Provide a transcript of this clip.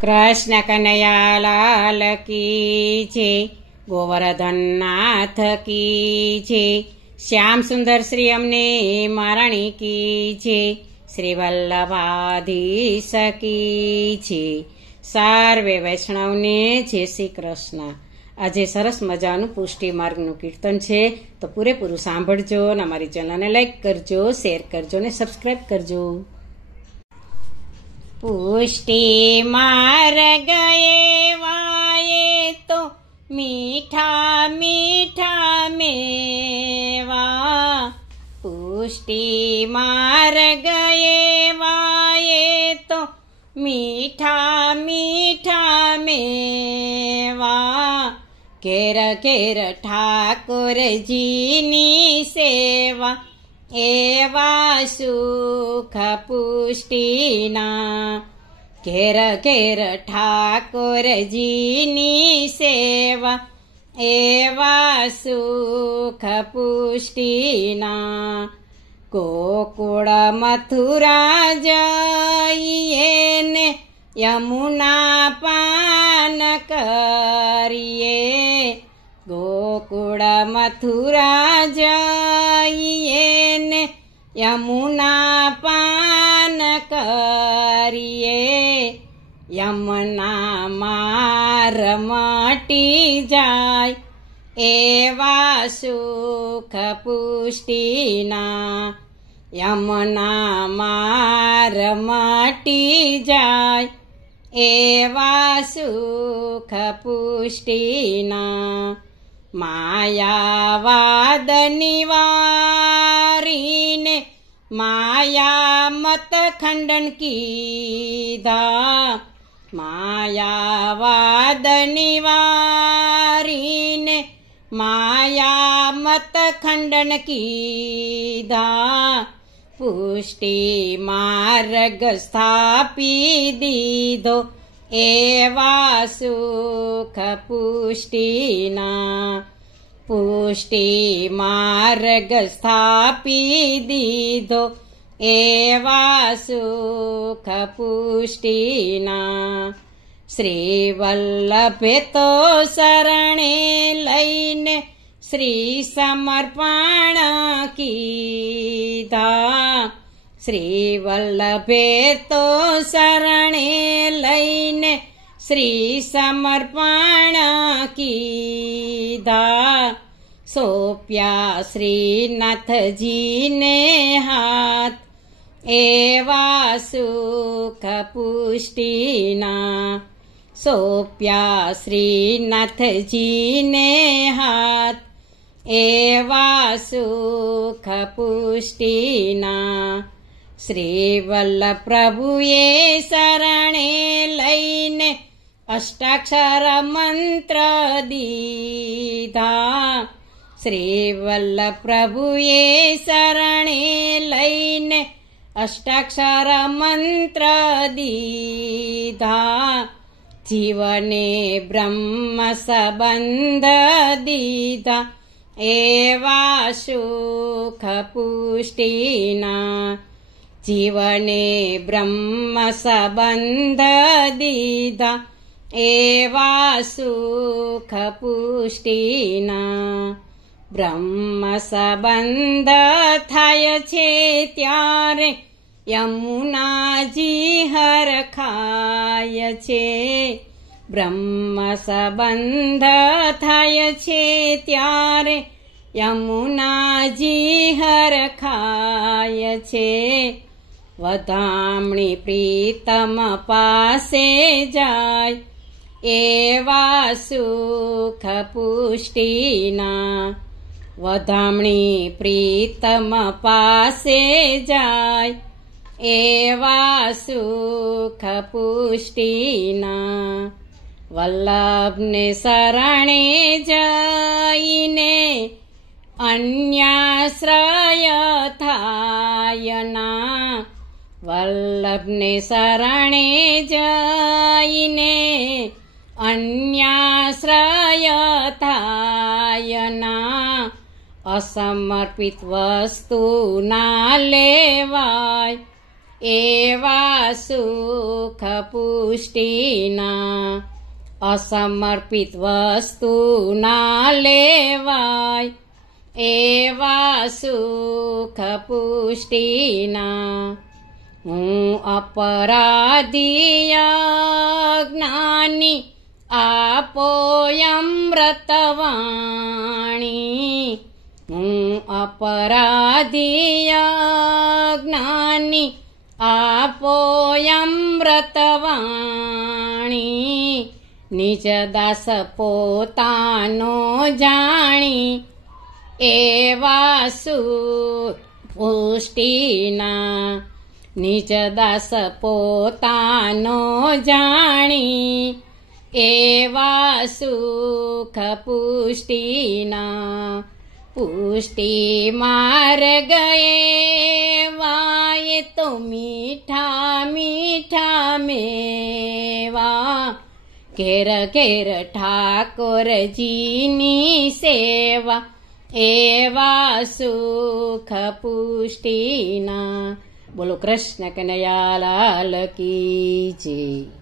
કૃષ્ણ કનૈયા લાલ કી છે, ગોવર્ધન નાથ કી છે, શ્યામ સુંદર શ્રી અમને મહારાણી કી છે, શ્રી વલ્લભાધીશ કી છે. સર્વે વૈષ્ણવને જય શ્રી કૃષ્ણ. આજે સરસ મજાનું પુષ્ટિ માર્ગનું કીર્તન છે, તો પૂરેપૂરું સાંભળજો અને અમારી ચેનલને લાઈક કરજો, શેર કરજો ને સબસ્ક્રાઈબ કરજો. પુષ્ટિ માર્ગ વાયે તો મીઠા મીઠા મેવા, પુષ્ટિ માર્ગ વાયે તો મીઠા મીઠા મેવા, ઘેર ઘેર ઠાકોરજીની સેવા, એવા સુખ પુષ્ટિના. ઘેર ઘેર ઠાકોરજીની સેવા, એવા સુખ પુષ્ટિના. ગોકુળ મથુરા જઈએ ને યમુના પાન કરીએ, ગોકુળ મથુરા જઈએ ને યમુના પાન કરીએ, યમુના માર મટી જાય, એવા સુખ પુષ્ટિના. યમુના માર મટી જાય, એવા સુખ પુષ્ટિના. માયાવાદ નિવારીને માયા મત ખંડન કીધા, માયાવાદ નિવારીને માયા મત ખંડન કીધા. પુષ્ટિ માર્ગ સ્થાપી દીધો, એવા સુખ પુષ્ટિના. પુષ્ટિ માર્ગ સ્થાપી દીધો, એવા સુખ પુષ્ટિના. શ્રી વલ્લભે તો શરણે લઈને શ્રી સમર્પણ કીધા, શ્રી વલ્લભે તો શરણે લઈને શ્રી સમર્પણ કીધા. સોંપ્યા શ્રીનાથજીને હાથ, એવા સુખ પુષ્ટિના. સોંપ્યા શ્રીનાથજીને હાથ, એવા સુખ પુષ્ટિના. શ્રી વલ્લભ પ્રભુએ શરણે લઈને અષ્ટાક્ષર મંત્ર દીધા, શ્રી વલ્લભ પ્રભુએ શરણે લઈને અષ્ટાક્ષર મંત્ર દીધા. જીવને બ્રહ્મ સંબંધ દીધા, એવા સુખ પુષ્ટિના. જીવને બ્રહ્મ સંબંધ દીધા, એવા સુખ પુષ્ટિના. બ્રહ્મ સંબંધ થાય છે ત્યારે યમુનાજી હરખાય છે, બ્રહ્મ સંબંધ થાય છે ત્યારે યમુનાજી હરખાય છે. વધામણી પ્રીતમ પાસે જાય, એવા સુખ પુષ્ટિના. વધામણી પ્રીતમ પાસે જાય, એવા સુખ પુષ્ટિના. વલ્લભને શરણે જઈને અન્યાશ્રય થાયના, વલ્લભને શરણે જઈને અન્યાશ્રય થાયના. અસમર્પિત વસ્તુ ના લેવાય, એવા સુખ પુષ્ટિના અસમર્પિત વસ્તુ ના લેવાય એવા સુખ પુષ્ટિના હું અપરાધી અજ્ઞાની આપો અમૃતવાણી હું અપરાધી અજ્ઞાની આપો અમૃતવાણી નિજ દાસ પોતાનો જાણી એવા સુખ પુષ્ટિના નિજ દાસ પોતાનો જાણી એવા સુખ પુષ્ટિના પુષ્ટિ માર્ગ એવા તો મીઠા મીઠા મેવા ઘેર ઘેર ઠાકોરજીની સેવા એવા સુખ પુષ્ટિના. બોલો કૃષ્ણ કનૈયા લાલ કી જય.